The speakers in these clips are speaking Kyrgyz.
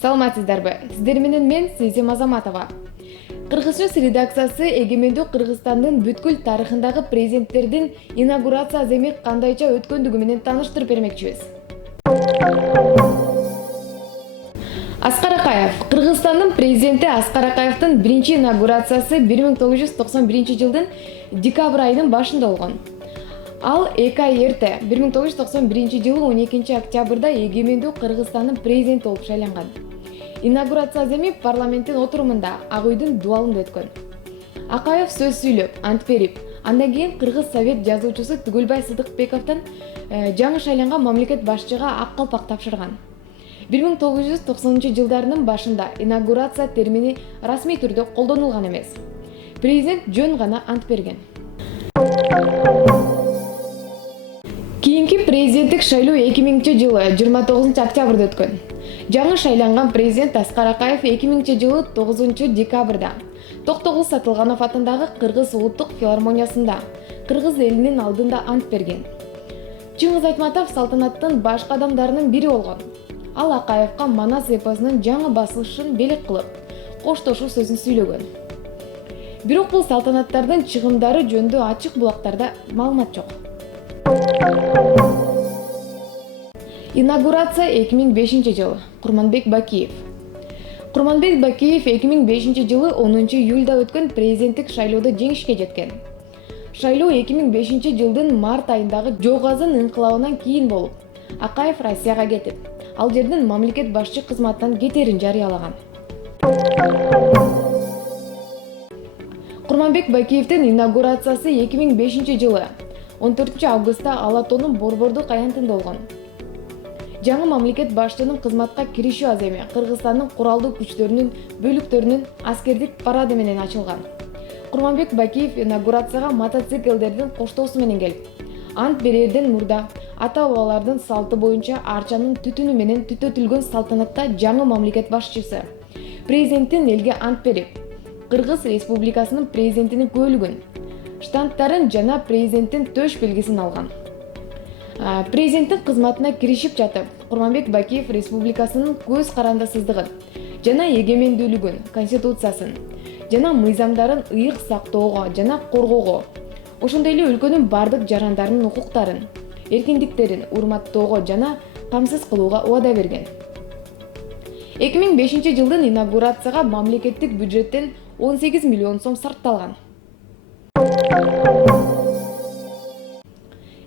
Саламатсыздарбы? Сиздер менен мен Сезим Азаматова. Кыргыз Жүз редакциясы эгемендүү Кыргызстандын бүткүл тарыхындагы президенттердин инаугурация аземи кандайча өткөндүгү менен тааныштырып бермекчибиз. Аскар Акаев. Кыргызстандын президенти Аскар Акаевдин биринчи инаугурациясы 1991 жылдын декабрь айынын башында болгон. Ал 2 ай эрте 1991 жылы 12 октябрда эгемендүү Кыргызстандын президенти болуп шайланган. Инаугурация аземи парламенттин отурумунда Ак үйдүн дубалында өткөн. Акаев сөз сүйлөп, ант берип, андан кийин Кыргыз совет жазуучусу Түгүлбай Сыдыкбековдон жаңы шайланган мамлекет башчыга ак калпак тапшырган. 1990 жылдарынын башында инаугурация термини расмий түрдө колдонулган эмес. Президент жөн гана ант берген. Кийинки президенттик шайлоо 2000 жылы 29 октябрда өткөн. Жаңы шайланган президент Аскар Акаев 2000 жылы 9 декабрда Токтогул Сатылганов атындагы Кыргыз улуттук филармониясында Кыргыз элинин алдында ант берген. Чыңгыз Айтматов салтанаттын башкы адамдарынын бири болгон. Ал Акаевка Манас эпосунун жаңы басылышын белек кылып, коштошуу сөзүн сүйлөгөн. Бирок бул салтанаттардын чыгымдары жөнүндө ачык булактарда маалымат жок. Инаугурация 2005 жыл. Курманбек Бакиев. Курманбек Бакиев 2005 жылы 10 июлда өткөн президенттик шайлоодо жеңишке жеткен. Шайлоо 2005 жылдын март айындагы Жогазын инкылабынан кийин болуп, Акаев Россияга кетип, ал жерден мамлекет башчы кызматынан кетерин жарыялаган. Курманбек Бакиевдин инаугурациясы 2005 жылы 14 августта Ала тоонун Борбордук аянтында болгон. Жаңы мамлекет башчынын кызматка киришүү аземи Кыргызстандын куралдуу күчтөрүнүн бөлүктөрүнүн аскердик парады менен ачылган. Курманбек Бакиев инаугурацияга мотоциклдердин коштоосу менен келип, ант берерден мурда ата-бабалардын салты боюнча арчанын түтүнү менен түтөтүлгөн салтанатта жаңы мамлекет башчысы президенттин элге ант берип, Кыргыз Республикасынын президентинин көөлүгүн, штандтарын жана президенттин төш белгисин алган. Президенттин кызматына киришип жатып, Курманбек Бакиев республикасынын көз карандысыздыгын жана эгемендүүлүгүн, конституциясын жана мыйзамдарын ыйык сактоого жана коргоого, ошондой эле өлкөнүн бардык жарандарынын укуктарын, эркиндиктерин урматтоого жана камсыз кылууга убада берген. 2005 жылдын инаугурацияга мамлекеттик бюджеттен 18 миллион сом сарпталган.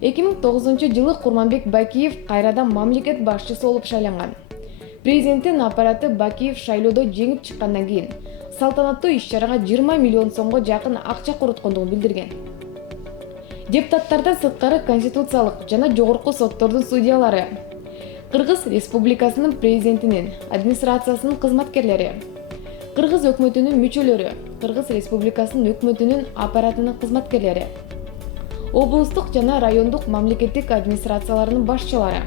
2009 жылы Курманбек Бакиев кайрадан мамлекет башчысы болуп шайланган. Президенттин аппараты Бакиев шайлоодо жеңип чыккандан кийин салтанаттуу иш-чарага 20 миллион сомго жакын акча короткондугун билдирген. Депутаттардан сырткары конституциялык жана жогорку соттордун судьялары, Кыргыз Республикасынын президентинин, администрациясынын кызматкерлери, Кыргыз өкмөтүнүн мүчөлөрү, Кыргыз Республикасынын өкмөтүнүн аппаратынын кызматкерлери, облустук жана райондук мамлекеттик администрацияларынын башчылары,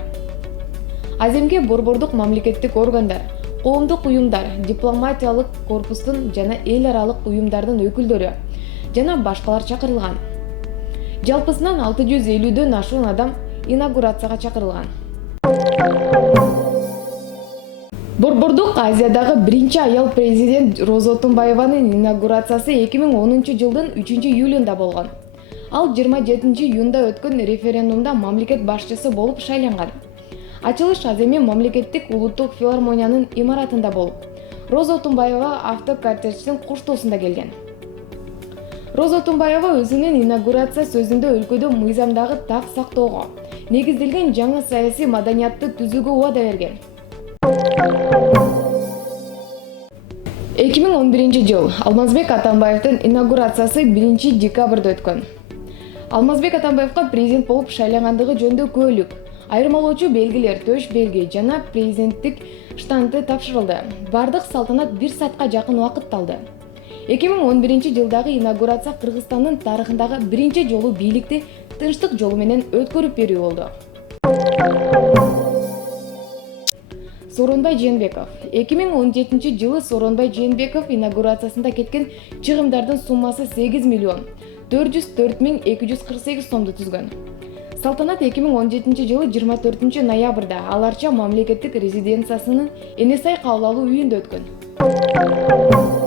аземге борбордук мамлекеттик органдар, коомдук уюмдар, дипломатиялык корпустун жана эл аралык уюмдардын өкүлдөрү жана башкалар чакырылган. Жалпысынан 650дөн ашуун адам инаугурацияга чакырылган. Борбордук Азиядагы биринчи аял президент Роза Отунбаеванын инаугурациясы 2010 жылдын 3 июлунда болгон. Ал 27 июнда өткөн референдумда мамлекет башчысы болуп шайланган. Ачылыш аземи мамлекеттик улуттук филармониянын имаратында болуп, Роза Отунбаева автокортеждин коштоосунда келген. Роза Отунбаева өзүнүн инаугурация сөзүндө өлкөдө мыйзамдагы так сактоого негизделген жаңы саясий маданиятты түзүүгө убада берген. 2011 жыл Алмазбек Атамбаевдин инаугурациясы 1 декабрда өткөн. Алмазбек Атамбаевга президент болуп шайлангандыгы жөнүндө көөлүк, айырмалоочу белгилер, төш белги жана президенттик штанты тапшырылды. Бардык салтанат 1 саатка жакын убакыт алды. 2011 жылдагы инаугурация Кыргызстандын тарыхындагы биринчи жолу бийликти тынчтык жолу менен өткөрүп берүү болду. Сооронбай Жээнбеков. 2017 жылы Сооронбай Жээнбеков инаугурациясында кеткен чыгымдардын суммасы 8 миллион 404 248 сомду түзгөн. Салтанат 2017-жылы 24-ноябрда Аларча мамлекеттик резиденциясынын Эне Сай кабыл алуу үйүндө өткөн.